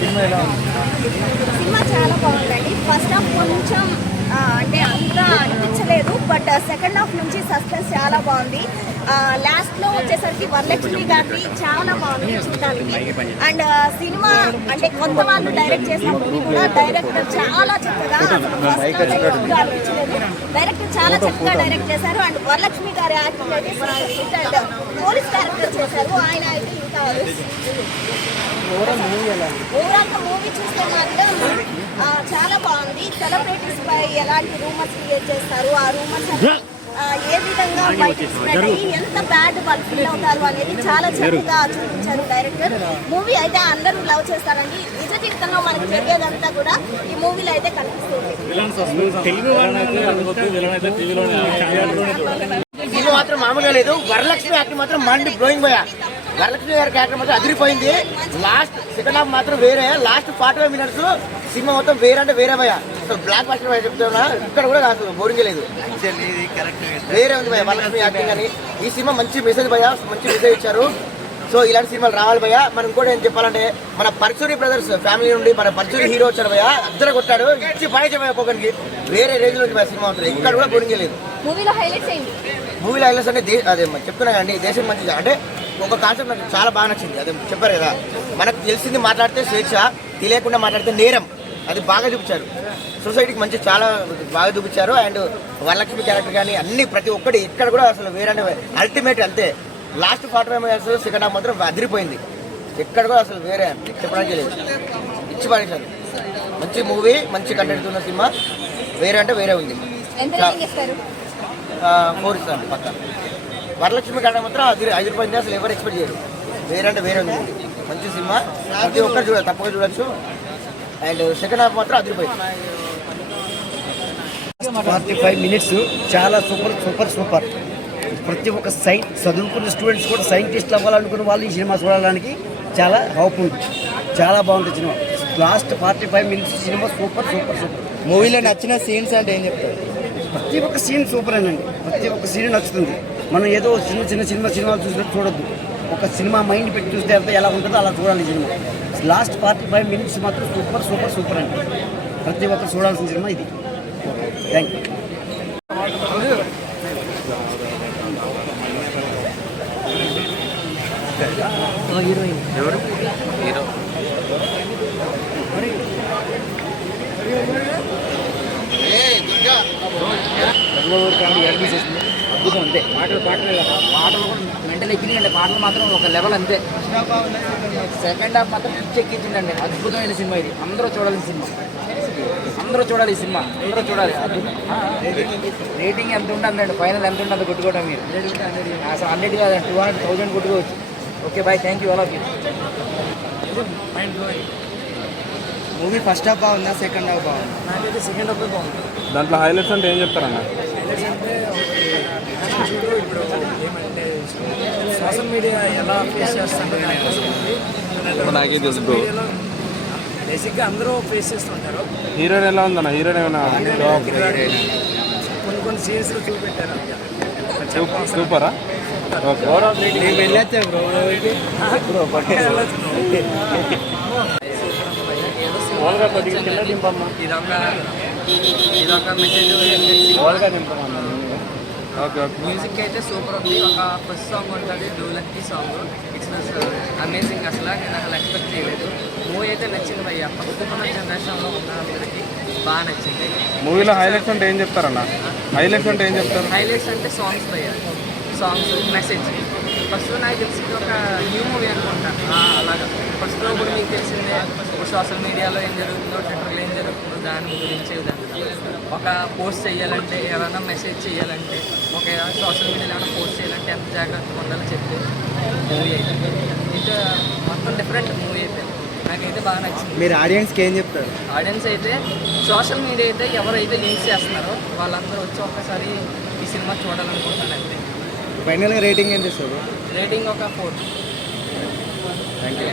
Cinema ఎలా ఉంది cinema చాలా బాగుందండి. ఫస్ట్ హాఫ్ కొంచెం అంటే అంతా అనిపించలేదు బట్ సెకండ్ హాఫ్ నుంచి సస్పెన్స్ చాలా బాగుంది. లాస్ట్లో వచ్చేసరికి వరలక్ష్మి గారిది చాలా బాగుంది చూడడానికి అండ్ సినిమా అంటే కొత్త వాళ్ళు డైరెక్ట్ చేసినప్పుడు కూడా డైరెక్టర్ చాలా చక్కగా డైరెక్టర్ చాలా చక్కగా డైరెక్ట్ చేశారు అండ్ వరలక్ష్మి గారి యాక్టింగ్ అయితే అండ్ పోలీస్ క్యారెక్టర్ చేశారు. ఆయన అయితే ఇంకా ఓవరాల్ మూవీ చూస్తే మాత్రం చాలా బాగుంది. సెలబ్రిటీస్ పై ఎలాంటి రూమర్స్ క్రియేట్ చేస్తారు? ఆ రూమర్స్ ఏ విధంగా బయటకు spread అయ్యి ఎంత బ్యాడ్ వాళ్ళు ఫీల్ అవుతారు అనేది చాలా చక్కగా చూపించారు డైరెక్టర్ మూవీ అయితే అందరూ లవ్ చేస్తారండి. నిజ జీవితంలో మనకి జరిగేదంతా కూడా ఈ మూవీలో అయితే కనిపిస్తుంది. ఇది మాత్రం మామూలుగా లేదు. వరలక్ష్మి యాక్టింగ్ మాత్రం మైండ్ బ్లోయింగ్ పోయా వరలక్ష్మి గారి క్యారెక్టర్ మాత్రం అదిరిపోయింది. లాస్ట్ సెకండ్ హాఫ్ మాత్రం వేరే. లాస్ట్ ఫార్టీ ఫైవ్ మినిట్స్ సినిమా మొత్తం వేరే అంటే వేరే భయ అసలు బ్లాక్ బస్టర్ భయ చెప్తున్నా ఇక్కడ కూడా అసలు బోరింగ్ లేదు. వేరే ఉంది భయ వరలక్ష్మి యాక్టింగ్ అని. ఈ సినిమా మంచి మెసేజ్ భయ మంచి మెసేజ్ ఇచ్చారు. సో ఇలాంటి సినిమాలు రావాలి భయ మనం ఇంకోటి ఏం చెప్పాలంటే మన పర్చూరి బ్రదర్స్ ఫ్యామిలీ నుండి మన పర్చూరి హీరో వచ్చాడు భయ అద్దరు కొట్టాడు. ఇచ్చి పడేసే భయ ఒక్కొక్కరికి వేరే రేంజ్లో ఉంది భయ సినిమా మాత్రం ఇక్కడ కూడా బోరింగ్ లేదు. మూవీలో హైలైట్స్ ఏంటి? మూవీలో హైలైట్స్ అంటే దే- అదే చెప్తున్నా కదండి దేశం మంచిది. అంటే ఒక కాన్సెప్ట్ నాకు చాలా బాగా నచ్చింది. అదే చెప్పారు కదా. మనకు తెలిసింది మాట్లాడితే స్వేచ్ఛ తెలియకుండా మాట్లాడితే నేరం. అది బాగా చూపించారు. సొసైటీకి మంచి చాలా బాగా చూపించారు. అండ్ వరలక్ష్మి క్యారెక్టర్ కానీ అన్ని ప్రతి ఒక్కటి ఇక్కడ కూడా అసలు వేరే అల్టిమేట్ అంతే. Last forty five minutes second half మాత్రం అదిరిపోయింది. ఎక్కడ కూడా అసలు వేరే చెప్పడానికి లేదు. ఇచ్చి పడేశారు. మంచి మూవీ మంచి కంటెంట్ ఉన్న సినిమా. వేరే అంటే వేరే ఉంది. ఫోర్ ఇస్తాను పక్క. వరలక్ష్మి కట్ట మాత్రం అది ఐదు రూపాయలు అసలు ఎవరు ఎక్స్పెక్ట్ చేయరు. వేరే అంటే వేరే ఉంది. మంచి సినిమా. ప్రతి ఒక్కరు చూడ తప్పక చూడొచ్చు. అండ్ సెకండ్ హాఫ్ మాత్రం అదిరిపోయింది. ఫార్టీ ఫైవ్ మినిట్స్ చాలా సూపర్ సూపర్ సూపర్. ప్రతి ఒక్క సై చదువుకున్న స్టూడెంట్స్ కూడా సైంటిస్ట్లు అవ్వాలనుకున్న వాళ్ళు ఈ సినిమా చూడడానికి చాలా హోప్ ఉంది చాలా బాగుంటుంది సినిమా. లాస్ట్ ఫార్టీ ఫైవ్ మినిట్స్ సినిమా సూపర్ సూపర్ సూపర్. మూవీలో నచ్చిన సీన్స్ అంటే ఏం చెప్తారు? ప్రతి ఒక్క సీన్ సూపర్ అండి ప్రతి ఒక్క సీన్ నచ్చుతుంది. మనం ఏదో చిన్న చిన్న సినిమా సినిమాలు చూసినట్టు చూడొద్దు. ఒక సినిమా మైండ్ పెట్టి చూస్తే ఎలా ఉంటుందో అలా చూడాలి సినిమా. లాస్ట్ ఫార్టీ ఫైవ్ మినిట్స్ మాత్రం సూపర్ సూపర్ సూపర్ అండి. ప్రతి ఒక్కరు చూడాల్సిన సినిమా ఇది. థ్యాంక్ యూ అద్భుతం అంతే. పాటలు పాటలు పాటలు కూడా మెంటల్ ఎక్కిందండి. పాటలు మాత్రం ఒక లెవెల్ అంతే. సెకండ్ హాఫ్ మాత్రం పిచ్చి ఎక్కించిందండి. అద్భుతమైన సినిమా ఇది. అందరూ చూడాలి సినిమా. అందరూ చూడాలి ఈ సినిమా. అందరూ చూడాలి. అద్భుతం రేటింగ్ ఎంత ఉంటుందండి? ఫైనల్ ఎంత ఉంటుంది కొట్టుకోవడం మీరు. అసలు హండ్రెడ్ కాదండి two hundred thousand కొట్టుకోవచ్చు. Okay bye. Thank you all of you movie first half బాగుందా? సెకండ్ హాఫ్ బాగుందా? నాకైతే సెకండ్ హాఫ్ బాగుంది. దాంట్లో హైలైట్స్ అంటే ఏం చెప్తారన్న? చూడు ఇప్పుడు ఏమంటే సోషల్ మీడియా ఎలా ఫేస్ చేస్తుంటారు నాకే తెలుసు బ్రో. బేసిక్గా అందరూ ఫేస్ చేస్తుంటారు. హీరోయిన్ ఎలా ఉందన్న? హీరోయిన్ ఏమైనా కొన్ని కొన్ని సీన్స్ చూపెట్టారు సూపరా? ఇదొక ఇదొక మెసేజ్ మ్యూజిక్ అయితే సూపర్ ఉంది. ఒక ఫస్ట్ సాంగ్ ఉంటుంది డూలక్కి సాంగ్ ఇట్స్ అమేజింగ్ అసలు నేను అసలు ఎక్స్పెక్ట్ చేయలేదు. మూవీ అయితే నచ్చింది భయ్య. ప్రస్తుతం జనరేషన్లో ఉన్న అందరికీ బాగా నచ్చింది. మూవీలో హైలైట్స్ అంటే ఏం చెప్తారన్న? హైలైట్స్ అంటే ఏం చెప్తారు? హైలైట్స్ అంటే సాంగ్స్ భయ్య. సాంగ్స్ మెసేజ్ ఫస్ట్ నాకు తెలిసి ఇది ఒక న్యూ మూవీ అనుకుంటా. అలాగా. ఫస్ట్లో ఇప్పుడు మీకు తెలిసిందే. సోషల్ మీడియాలో ఏం జరుగుతుందో దాని గురించి. ఒక పోస్ట్ చేయాలంటే ఏమైనా మెసేజ్ చేయాలంటే ఒక సోషల్ మీడియాలో ఏమైనా పోస్ట్ చేయాలంటే ఎంత జాగ్రత్తగా ఉండాలో చెప్పి మూవీ అయితే. ఇంకా మొత్తం డిఫరెంట్ మూవీ అయితే. నాకైతే బాగా నచ్చింది. మీరు ఆడియన్స్కి ఏం చెప్తారు? ఆడియన్స్ అయితే సోషల్ మీడియా అయితే ఎవరైతే యూజ్ చేస్తున్నారో వాళ్ళందరూ వచ్చి ఒక్కసారి ఈ సినిమా చూడాలనుకుంటున్నాను అంతే. ఫైనల్గా రేటింగ్ ఎంత ఇస్తారు రేటింగ్ ఒక ఫోర్ థ్యాంక్ యూ